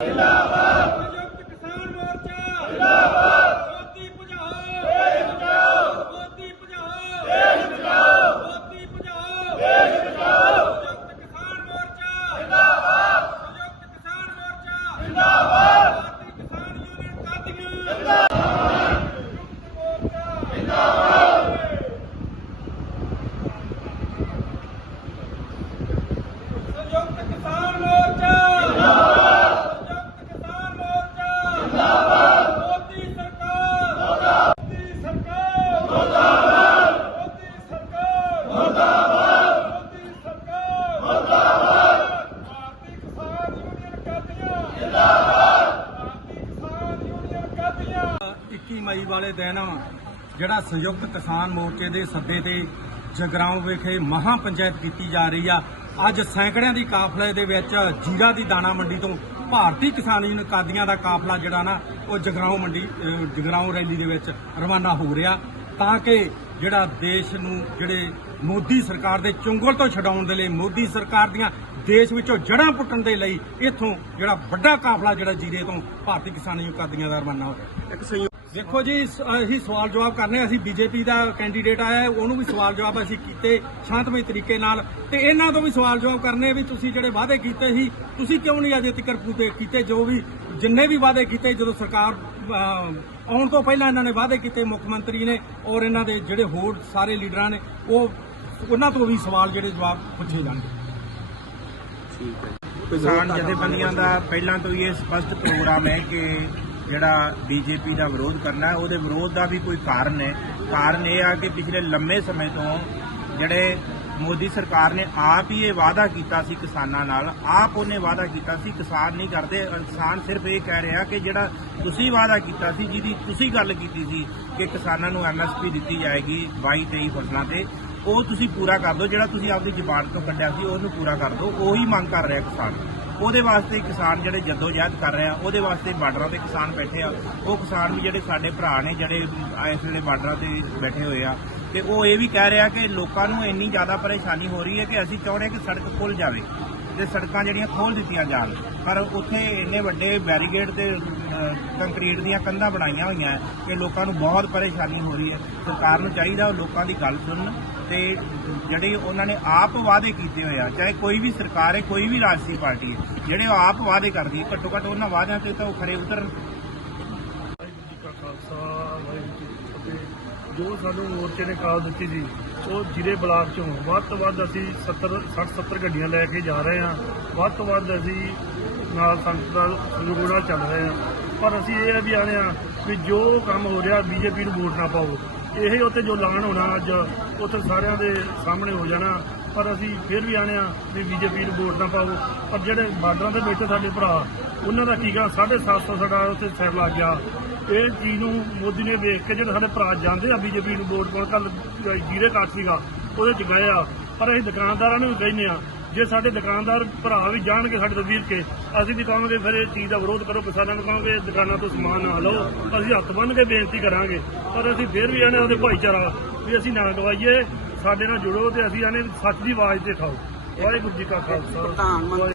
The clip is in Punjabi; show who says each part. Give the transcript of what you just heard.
Speaker 1: Allah
Speaker 2: 25 ਮਈ ਵਾਲੇ ਦਿਨ ਜਿਹੜਾ ਸੰਯੁਕਤ ਕਿਸਾਨ ਮੋਰਚੇ ਦੇ ਸੱਦੇ ਤੇ ਜਗਰਾਉਂ ਵਿਖੇ ਮਹਾ ਪੰਚਾਇਤ ਕੀਤੀ ਜਾ ਰਹੀ ਆ ਅੱਜ ਸੈਂਕੜਿਆਂ ਦੀ ਕਾਫਲੇ ਦੇ ਵਿੱਚ ਜੀਰਾ ਦੀ ਦਾਣਾ ਮੰਡੀ ਤੋਂ ਭਾਰਤੀ ਕਿਸਾਨ ਯੂਨੀਅਨ ਕਾਦੀਆਂ ਦਾ ਕਾਫਲਾ ਜਿਹੜਾ ਨਾ ਉਹ ਜਗਰਾਉਂ ਮੰਡੀ ਜਗਰਾਉਂ ਰੈਲੀ ਦੇ ਵਿੱਚ ਰਵਾਨਾ ਹੋ ਰਿਹਾ ਤਾਂ ਕਿ ਜਿਹੜਾ ਦੇਸ਼ ਨੂੰ ਜਿਹੜੇ ਮੋਦੀ ਸਰਕਾਰ ਦੇ ਚੁੰਗਲ ਤੋਂ ਛਡਾਉਣ ਦੇ ਲਈ ਮੋਦੀ ਸਰਕਾਰ ਦੀਆਂ ਦੇਸ਼ ਵਿੱਚੋਂ ਜੜਾਂ ਪੁੱਟਣ ਦੇ ਲਈ ਇੱਥੋਂ ਜਿਹੜਾ ਵੱਡਾ ਕਾਫਲਾ ਜਿਹੜਾ ਜੀਰੇ ਤੋਂ ਭਾਰਤੀ ਕਿਸਾਨ ਯੂਨੀਅਨ ਕਾਦੀਆਂ ਦਾ ਰਵਾਨਾ ਹੋ ਰਿਹਾ ਇੱਕ ਦੇਖੋ ਜੀ ਅਸੀਂ ਸਵਾਲ ਜਵਾਬ ਕਰਨੇ ਅਸੀਂ ਬੀਜੇਪੀ ਦਾ ਕੈਂਡੀਡੇਟ ਆਇਆ ਉਹਨੂੰ ਵੀ ਸਵਾਲ ਜਵਾਬ ਅਸੀਂ ਕੀਤੇ ਸ਼ਾਂਤਮਈ ਤਰੀਕੇ ਨਾਲ ਤੇ ਇਹਨਾਂ ਤੋਂ ਵੀ ਸਵਾਲ ਜਵਾਬ ਕਰਨੇ ਵੀ ਤੁਸੀਂ ਜਿਹੜੇ ਵਾਅਦੇ ਕੀਤੇ ਸੀ ਤੁਸੀਂ ਕਿਉਂ ਨਹੀਂ ਅਜੇ ਤੱਕ ਪੂਰੇ ਕੀਤੇ ਜੋ ਵੀ ਜਿੰਨੇ ਵੀ ਵਾਅਦੇ ਕੀਤੇ ਜਦੋਂ ਸਰਕਾਰ ਆਉਣ ਤੋਂ ਪਹਿਲਾਂ ਇਹਨਾਂ ਨੇ ਵਾਅਦੇ ਕੀਤੇ ਮੁੱਖ ਮੰਤਰੀ ਨੇ ਔਰ ਇਹਨਾਂ ਦੇ ਜਿਹੜੇ ਹੋਰ ਸਾਰੇ ਲੀਡਰਾਂ ਨੇ ਉਹ ਉਹਨਾਂ ਤੋਂ ਵੀ ਸਵਾਲ ਜਿਹੜੇ ਜਵਾਬ ਪੁੱਛੇ ਜਾਣਗੇ
Speaker 3: ਠੀਕ ਹੈ ਕਿਸਾਨ ਜਥੇਬੰਦੀਆਂ ਦਾ ਪਹਿਲਾਂ ਤੋਂ ਹੀ ਇਹ ਸਪਸ਼ਟ ਪ੍ਰੋਗਰਾਮ ਹੈ ਕਿ ਜਿਹੜਾ ਬੀਜੇਪੀ ਦਾ ਵਿਰੋਧ ਕਰਨਾ ਹੈ ਉਹਦੇ ਵਿਰੋਧ ਦਾ ਵੀ ਕੋਈ ਕਾਰਨ ਹੈ ਕਾਰਨ ਇਹ ਆ ਕਿ ਪਿਛਲੇ ਲੰਮੇ ਸਮੇਂ ਤੋਂ ਜਿਹੜੇ ਮੋਦੀ ਸਰਕਾਰ ਨੇ ਆਪ ਹੀ ਇਹ ਵਾਅਦਾ ਕੀਤਾ ਸੀ ਕਿਸਾਨਾਂ ਨਾਲ ਆਪ ਉਹਨੇ ਵਾਅਦਾ ਕੀਤਾ ਸੀ ਕਿਸਾਨ ਨਹੀਂ ਕਰਦੇ ਇਨਸਾਨ ਸਿਰਫ ਇਹ ਕਹਿ ਰਿਹਾ ਕਿ ਜਿਹੜਾ ਤੁਸੀਂ ਵਾਅਦਾ ਕੀਤਾ ਸੀ ਜਿਹਦੀ ਤੁਸੀਂ ਗੱਲ ਕੀਤੀ ਸੀ ਕਿ ਕਿਸਾਨਾਂ ਨੂੰ ਐਮਐਸਪੀ ਦਿੱਤੀ ਜਾਏਗੀ 22 23 ਫਸਲਾਂ ਤੇ ਉਹ ਤੁਸੀਂ ਪੂਰਾ ਕਰ ਦਿਓ ਜਿਹੜਾ ਤੁਸੀਂ ਆਪਦੀ ਜ਼ਬਾਨ ਤੋਂ ਕੱਢਿਆ ਸੀ ਉਹਨੂੰ ਪੂਰਾ ਕਰ ਦਿਓ ਉਹੀ ਮੰਗ ਕਰ ਰਿਹਾ ਕਿਸਾਨ ਉਹਦੇ ਵਾਸਤੇ ਕਿਸਾਨ ਜਿਹੜੇ ਜਦੋਜਹਿਦ ਕਰ ਰਹੇ ਆ ਉਹਦੇ ਵਾਸਤੇ ਬਾਰਡਰਾਂ ਤੇ ਕਿਸਾਨ ਬੈਠੇ ਆ ਉਹ ਕਿਸਾਨ ਵੀ ਜਿਹੜੇ ਸਾਡੇ ਭਰਾ ਨੇ ਜਿਹੜੇ ਇਸ ਵੇਲੇ ਬਾਰਡਰਾਂ ਤੇ ਬੈਠੇ ਹੋਏ ਆ ਤੇ ਉਹ ਇਹ ਵੀ ਕਹਿ ਰਿਹਾ ਕਿ ਲੋਕਾਂ ਨੂੰ ਇੰਨੀ ਜ਼ਿਆਦਾ ਪਰੇਸ਼ਾਨੀ ਹੋ ਰਹੀ ਹੈ ਕਿ ਅਸੀਂ ਚਾਹੁੰਦੇ ਕਿ ਸੜਕ ਖੁੱਲ ਜਾਵੇ ਤੇ ਸੜਕਾਂ ਜਿਹੜੀਆਂ ਖੋਲ ਦਿੱਤੀਆਂ ਜਾਣ ਪਰ ਉੱਥੇ ਇੰਨੇ ਵੱਡੇ ਬੈਰੀਗੇਡ ਤੇ ਕੰਕਰੀਟ ਦੀਆਂ ਕੰਧਾਂ ਬਣਾਈਆਂ ਹੋਈਆਂ ਕਿ ਲੋਕਾਂ ਨੂੰ ਬਹੁਤ ਪਰੇਸ਼ਾਨੀ ਹੋ ਰਹੀ ਹੈ ਸਰਕਾਰ ਨੂੰ ਚਾਹੀਦਾ ਉਹ ਲੋਕਾਂ ਦੀ ਗੱਲ ਸੁਣਨ ਤੇ ਜਿਹੜੇ ਉਹਨਾਂ ਨੇ ਆਪ ਵਾਅਦੇ ਕੀਤੇ ਹੋਏ ਆ ਚਾਹੇ ਕੋਈ ਵੀ ਸਰਕਾਰ ਹੈ ਕੋਈ ਵੀ ਰਾਜਸੀ ਪਾਰਟੀ ਹੈ ਜਿਹੜੇ ਉਹ ਆਪ ਵਾਅਦੇ ਕਰਦੀ ਹੈ ਘੱਟੋ ਘੱਟ ਉਹਨਾਂ ਵਾਅਦਿਆਂ ਤੇ ਤਾਂ ਉਹ ਖਰੇ ਉਤਰਨ
Speaker 4: ਜੋ ਸਾਨੂੰ ਮੋਰਚੇ ਨੇ ਕਾਲ ਦਿੱਤੀ ਸੀ ਉਹ ਜਿਹੜੇ ਬਲਾਕ ਚੋਂ ਵੱਧ ਤੋਂ ਵੱਧ ਅਸੀਂ 70 60 70 ਗੱਡੀਆਂ ਲੈ ਕੇ ਜਾ ਰਹੇ ਹਾਂ ਵੱਧ ਤੋਂ ਵੱਧ ਅਸੀਂ ਨਾਲ ਸੰਗਤ ਦਾ ਨਾਲ ਚੱਲ ਰਹੇ ਹਾਂ ਪਰ ਅਸੀਂ ਇਹ ਵੀ ਆਣੇ ਆ ਕਿ ਜੋ ਕੰਮ ਹੋ ਰਿਹਾ ਬੀਜੇਪੀ ਨੂੰ ਵੋਟ ਨਾ ਪਾਓ ਇਹੇ ਉੱਤੇ ਜੋ ਐਲਾਨ ਹੋਣਾ ਅੱਜ ਉੱਥੇ ਸਾਰਿਆਂ ਦੇ ਸਾਹਮਣੇ ਹੋ ਜਾਣਾ ਪਰ ਅਸੀਂ ਫਿਰ ਵੀ ਆਣਿਆ ਵੀ ਬੀਜੇਪੀ ਨੂੰ ਵੋਟ ਨਾ ਪਾਓ ਪਰ ਜਿਹੜੇ ਬਾਰਡਰਾਂ ਤੇ ਬੈਠੇ ਸਾਡੇ ਭਰਾ ਉਹਨਾਂ ਦਾ ਕੀ ਗਾ 750 ਸਾਡਾ ਉੱਥੇ ਸਿਰ ਲੱਗ ਗਿਆ ਇਹ ਚੀਜ਼ ਨੂੰ ਮੋਦੀ ਨੇ ਵੇਖ ਕੇ ਜਿਹੜੇ ਸਾਡੇ ਭਰਾ ਜਾਂਦੇ ਆ ਬੀਜੇਪੀ ਨੂੰ ਵੋਟ ਪਾਉਣ ਕੱਲ ਜੀਰੇ ਕਾਰਡ ਸੀਗਾ ਉਹਦੇ ਚ ਗਏ ਆ ਪਰ ਅਸੀਂ ਦੁਕਾਨਦਾਰਾਂ ਨੂੰ ਕਹਿੰਨੇ ਕਹਿੰਦੇ ਆ ਜੇ ਸਾਡੇ ਦੁਕਾਨਦਾਰ ਭਰਾ ਵੀ ਜਾਣਗੇ ਸਾਡੇ ਵੀਰ ਕੇ ਅਸੀਂ ਵੀ ਕਹਾਂਗੇ ਫਿਰ ਇਹ ਚੀਜ਼ ਦਾ ਵਿਰੋਧ ਕਰੋ ਕਿਸਾਨਾਂ ਨੂੰ ਕਹਾਂਗੇ ਦੁਕਾਨਾਂ ਤੋਂ ਸਮਾਨ ਨਾ ਲਓ ਅਸੀਂ ਹੱਥ ਬੰਨ ਕੇ ਬੇਨਤੀ ਕਰਾਂਗੇ ਪਰ ਅਸੀਂ ਫਿਰ ਵੀ ਆਨੇ ਉਹਦੇ ਭਾਈਚਾਰਾ ਵੀ ਅਸੀਂ ਨਾ ਗਵਾਈਏ ਸਾਡੇ ਨਾਲ ਜੁੜੋ ਤੇ ਅਸੀਂ ਆਨੇ ਸੱਚ ਦੀ ਆਵਾਜ਼ ਤੇ ਖਾਓ ਵਾਹਿਗੁਰੂ ਜੀ ਕਾ ਖਾਲਸਾ